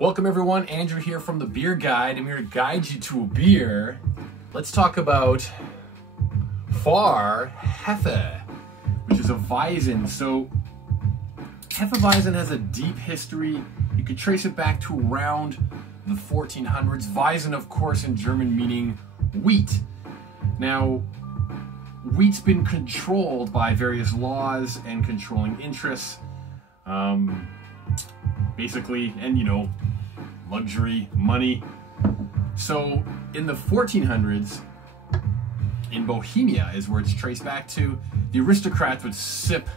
Welcome everyone, Andrew here from the Beer Guide. I'm here to guide you to a beer. Let's talk about Fahr Hefe, which is a Weizen. So Hefeweizen has a deep history. You could trace it back to around the 1400s. Weizen, of course, in German meaning wheat. Now, wheat's been controlled by various laws and controlling interests. Basically, and luxury, money. So in the 1400s, in Bohemia is where it's traced back to, the aristocrats would sip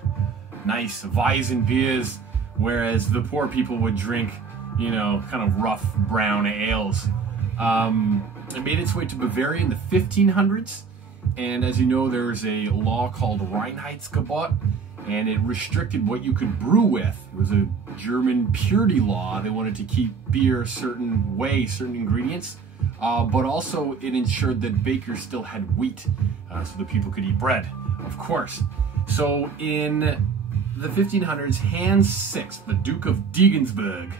nice Weizen beers, whereas the poor people would drink, kind of rough brown ales. It made its way to Bavaria in the 1500s, and as you know, there's a law called Reinheitsgebot, and it restricted what you could brew with. It was a German purity law. They wanted to keep beer a certain way, certain ingredients, but also it ensured that bakers still had wheat, so that people could eat bread, of course. So in the 1500s, Hans VI, the Duke of Degensberg,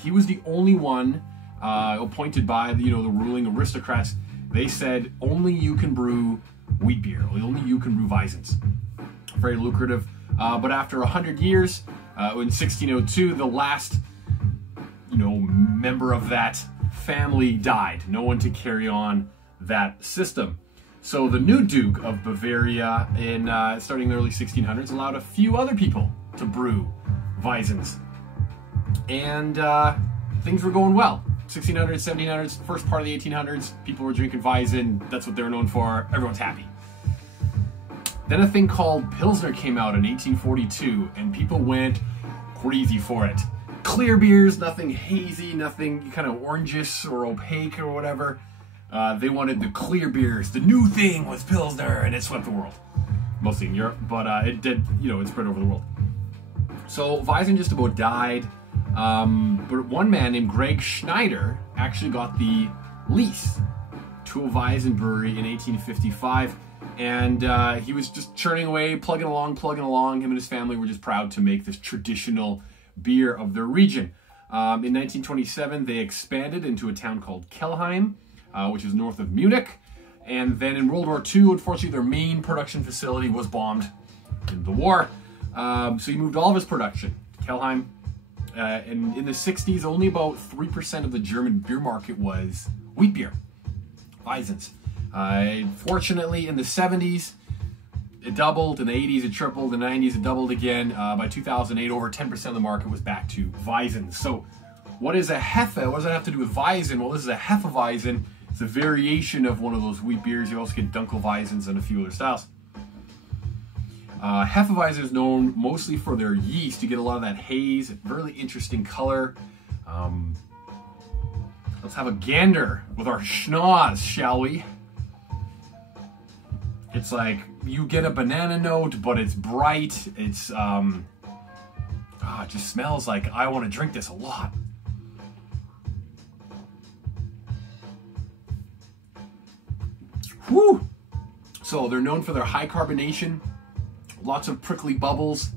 he was the only one appointed by the ruling aristocrats. They said only you can brew wheat beer, only you can brew Weizens. Very lucrative, but after 100 years, in 1602, the last, member of that family died. No one to carry on that system. So the new Duke of Bavaria, starting in the early 1600s, allowed a few other people to brew Weizens, and things were going well. 1600s, 1700s, first part of the 1800s, people were drinking Weizen. That's what they were known for. Everyone's happy. Then a thing called Pilsner came out in 1842, and people went crazy for it. Clear beers, nothing hazy, nothing kind of orangish or opaque or whatever. They wanted the clear beers. The new thing was Pilsner, and it swept the world. Mostly in Europe, but it did, it spread over the world. So Weizen just about died, but one man named Greg Schneider actually got the lease to a Weizen brewery in 1855. And he was just churning away, plugging along. Him and his family were just proud to make this traditional beer of their region. In 1927, they expanded into a town called Kelheim, which is north of Munich. And then in World War II, unfortunately, their main production facility was bombed in the war. So he moved all of his production to Kelheim. And in the 60s, only about 3% of the German beer market was wheat beer, Weizens. Fortunately, in the 70s, it doubled. In the 80s, it tripled. In the 90s, it doubled again. By 2008, over 10% of the market was back to Weizen. So what is a Hefe? What does that have to do with Weizen? Well, this is a Hefeweizen. It's a variation of one of those wheat beers. You also get Dunkelweizens and a few other styles. Hefeweizen is known mostly for their yeast. You get a lot of that haze, really interesting color. Let's have a gander with our schnoz, shall we? It's like you get a banana note, but it's bright. It's it just smells like I want to drink this a lot. Whew! So they're known for their high carbonation, lots of prickly bubbles,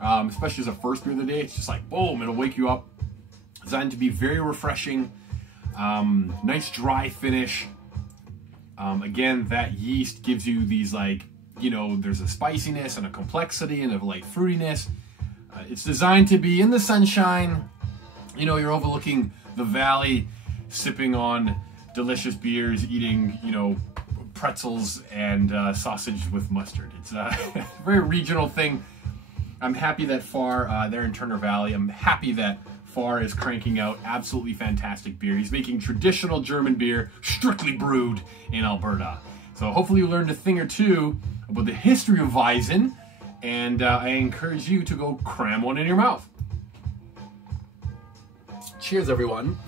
especially as a first beer of the day. It's just like boom, it'll wake you up. Designed to be very refreshing, nice dry finish. Again, that yeast gives you these there's a spiciness and a complexity and a light fruitiness. It's designed to be in the sunshine. You're overlooking the valley, sipping on delicious beers, eating, pretzels and sausage with mustard. It's a very regional thing. I'm happy that Fahr, they're in Turner Valley. I'm happy that Fahr is cranking out absolutely fantastic beer. He's making traditional German beer, strictly brewed in Alberta. So hopefully you learned a thing or two about the history of Weizen, and I encourage you to go cram one in your mouth. Cheers, everyone.